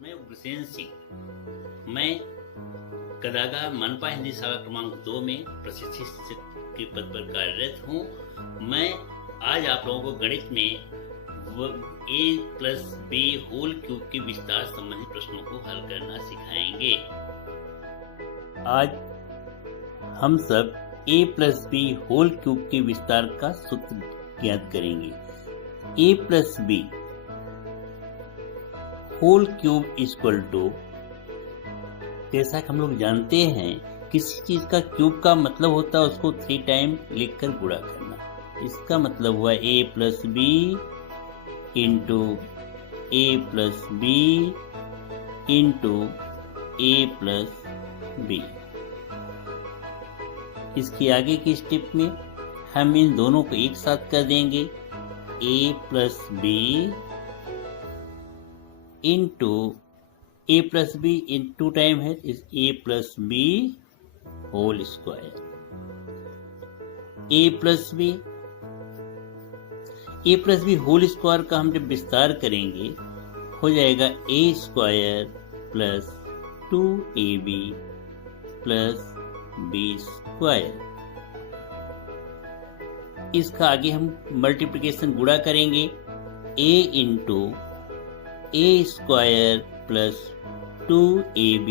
मैं उग्रसेन सिंह। मैं कदागा मनपा हिंदी शाखा क्रमांक 2 में प्रशिक्षित शिक्षक के पद पर कार्यरत हूँ। मैं आज आप लोगों को गणित में a plus b whole cube के विस्तार संबंधी प्रश्नों को हल करना सिखाएंगे। आज हम सब a plus b whole cube के विस्तार का सूत्र ज्ञात करेंगे। a plus b whole cube equal to, जैसा कि हम लोग जानते हैं किसी चीज का क्यूब का मतलब होता है उसको 3 टाइम लिखकर गुणा करना। इसका मतलब हुआ a plus b into a plus b into a plus b. इसके आगे की स्टेप में हम इन दोनों को एक साथ कर देंगे। a plus b into a plus b in 2 time है इस a plus b whole square. a plus b whole square का हम जब विस्तार करेंगे हो जाएगा a square plus 2ab plus b square. इसका आगे हम मल्टीप्लिकेशन गुणा करेंगे। a into a square plus 2ab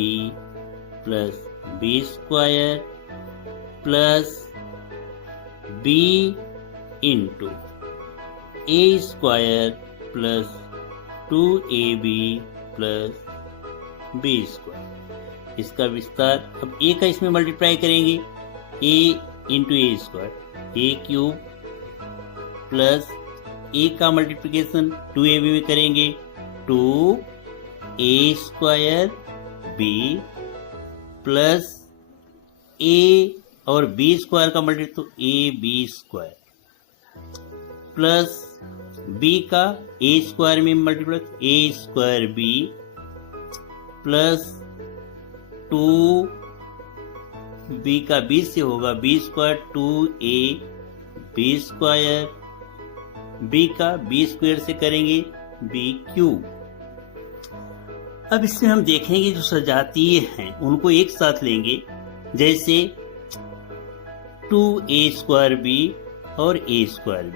plus b square plus b into a square plus 2ab plus b square. इसका विस्तार अब a का इसमें मल्टीप्लाई करेंगे। a into a square A cube plus a का मल्टीप्लिकेशन 2ab में करेंगे 2a square b plus a और b स्क्वायर का मल्टीप्लाई तो ab स्क्वायर प्लस b का a स्क्वायर में multiply a square b plus 2b का b से होगा b square 2a b square, b का b स्क्वायर से करेंगे b क्यूब। अब इसमें हम देखेंगे जो सजातीय हैं उनको एक साथ लेंगे, जैसे 2a स्क्वायर b और a स्क्वायर b,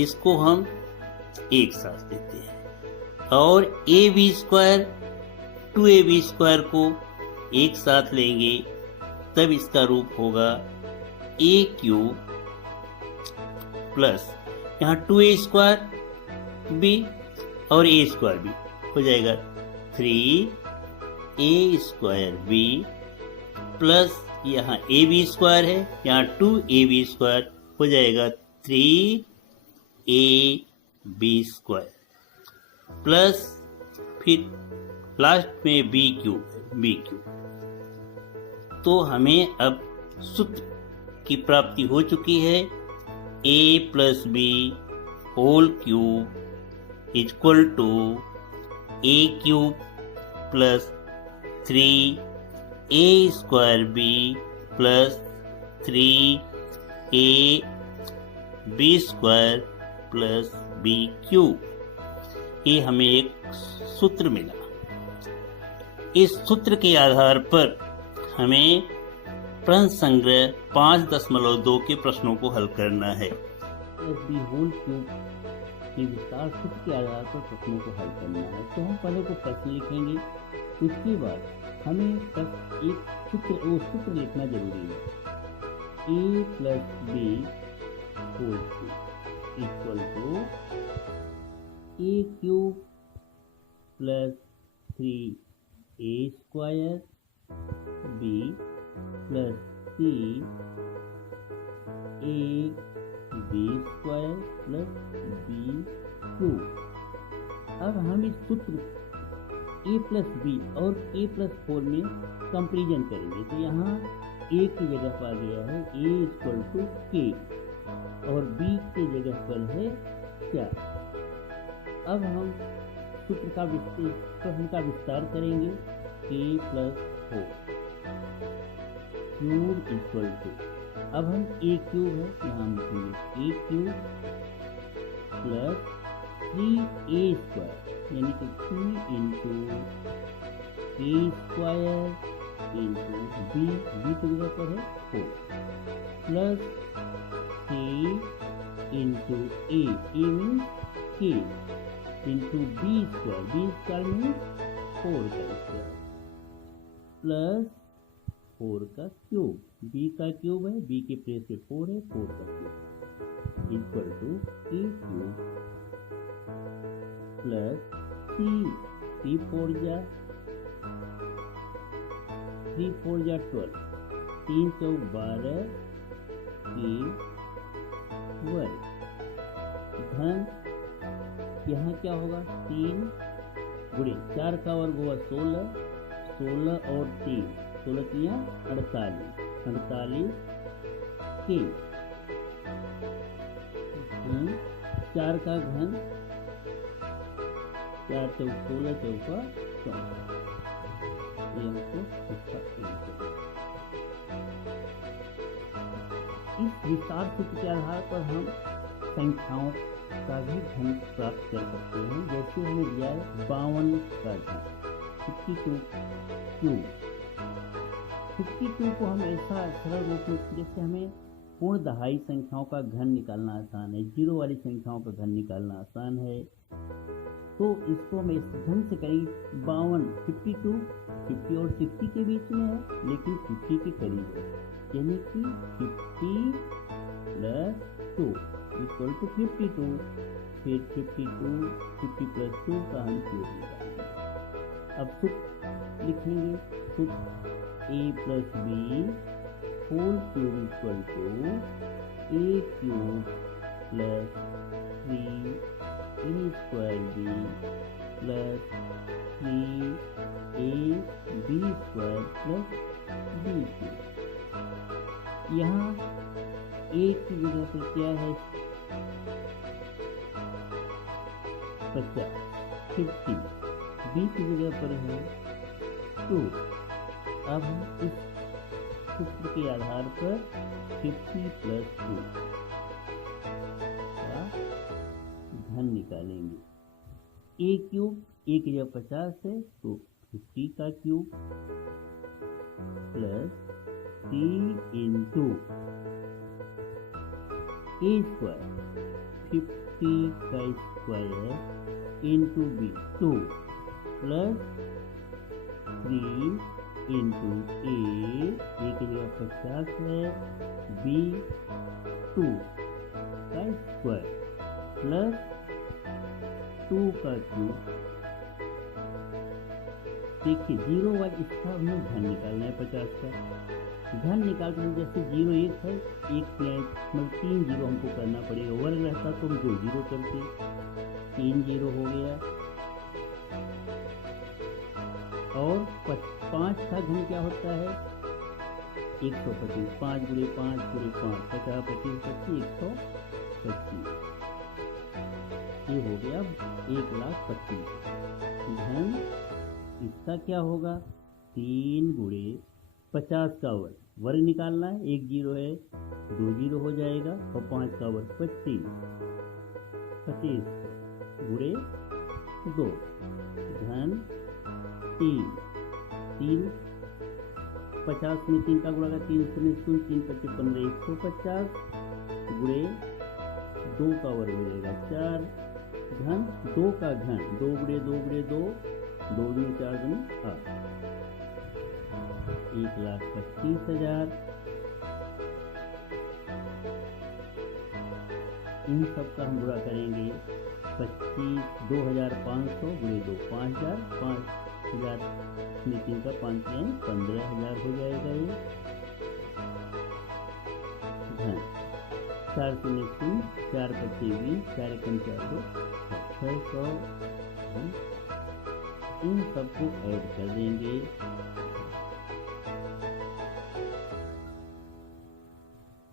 इसको हम एक साथ लेते हैं। और ab स्क्वायर 2ab स्क्वायर को एक साथ लेंगे तब इसका रूप होगा a क्यूब प्लस यहाँ 2a स्क्वायर b और a स्क्वायर b हो जाएगा 3a स्क्वायर b प्लस यहाँ ab स्क्वायर है यहाँ 2ab स्क्वायर हो जाएगा 3ab स्क्वायर प्लस फिर लास्ट में b क्यूब। तो हमें अब सूत्र की प्राप्ति हो चुकी है। a plus b whole cube equal to a cube plus 3a square b plus 3a b square plus b cube. ये हमें एक सूत्र मिला। इस सूत्र के आधार पर हमें प्रश्न संग्रह 5.2 के प्रश्नों को हल करना है। बी होल क्यूब के विस्तार सूत्र के आधार पर प्रश्नों को हल करना है। तो हम पहले को प्रश्न लिखेंगे, उसके बाद हमें एक सूत्र लिखना जरूरी है। a plus b whole cube equal to a cube plus 3a square b plus c a b square plus b cube. अब हम इस सूत्र a प्लस बी और a प्लस 4 में कंपेरिजन करेंगे। तो यहाँ a की जगह पर आ गया है a इक्वल टू k और b की जगह पर है क्या। अब हम सूत्र का प्रश्न का विस्तार करेंगे। k plus 4 cube equal to, अब हम a क्यूब है यहाँ लिखेंगे a cube plus 3a square यानी कि 3 into a square into b, b की जगह पर है 4, plus k into a means k, into b square means 4 का स्क्वायर, प्लस 4 का क्यूब, बी का क्यूब है, बी के प्लेस पे 4 है, 4 का क्यूब equal to a cube plus 3 4 जा 12, 3 चौक 12 के वर्ग, धन यहाँ क्या होगा 3 गुणे 4 का वर्ग हुआ 16, 16 और 3 16 3 48 के 4 का घन 4 चौक 16 चौका 64, ये हमको इसका आंसर है। इस विस्तार सूत्र के आधार पर हम संख्याओं का भी घन प्राप्त कर सकते हैं। जैसे हमें दिया है 52 का घन 52 क्यूब, 52 को हम ऐसा सरल रूप में, जैसे हमें पूर्ण दहाई संख्याओं का घन निकालना आसान है, जीरो वाली संख्याओं का घन निकालना आसान है, तो इसको हम इस ढंग से करेंगे। 52 52 50 और 60 के बीच में है, लेकिन 50 के करीब है, यानी कि 50 प्लस 2 इक्वल टू 52, फिर 52 50 प्लस 2 का हम क्यूब निकालेंगे। अब सूत्र लिखेंगे, सूत्र a plus b whole cube equal to a cube plus 3 a square b plus 3 a b square plus b cube. यहाँ a की जगह पर क्या है 50, 50, b की जगह पर है 2। अब हम इस सूत्र के आधार पर 50 प्लस 2 का घन निकालेंगे। a क्यूब a की जगह 50 है, तो 50 का cube plus 3 into a square 50 का square into b 2 plus 3 into a की जगह 50 है, बी 2 का स्क्वायर प्लस 2 का क्यूब। देखिए 0 वाला इसका हमें घन निकालना है, 50 का घन निकालते हैं। जैसे 0 1 है, 1 मतलब 3 0 हमको करना पड़ेगा, वर्ग रहता तो हम 2 0 करते, 3 0 हो गया। और 5 का घन क्या होता है 125, 5 गुणे 5 गुणे 5 50 25 25 125, ये हो गया 1,25,000। घन इसका क्या होगा 3 गुणे 50 का वर्ग निकालना है, 1 0 है 2 0 हो जाएगा, और 5 का वर्ग 25 गुणे 2 घन 3 50 में 3 का गुणा का 3 शून्य 3 25 15 150 गुणे 2 का वर्ग हो जाएगा 4 घन 2 का घन 2 गुणे 2 गुणे 2 2 गुणे 4 गुणे 8 1,25,000। इन सब का हम गुणा करेंगे 25 2,500 गुणे 2 5,000 5,000 में 3 का 5 यानी 15,000 हो जाएगा। ये घन 4 शून्य 4 25 20 4 एकम 4 2 600। इन सबको ऐड कर देंगे।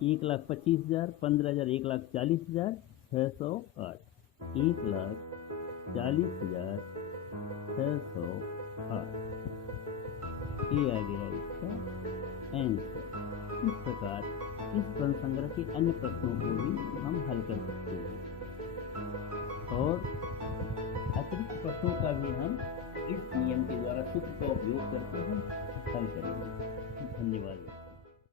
एक 1,25,000 15,000 1,40,000 608 1,40,608 ये आ गया इसका आंसर। इस प्रकार इस प्रश्न संग्रह के अन्य प्रश्नों को भी हम हल कर सकते हैं। और अतिरिक्त प्रश्नों का भी हम इस नियम के द्वारा सूत्र का उपयोग करके हम हल करेंगे। धन्यवाद।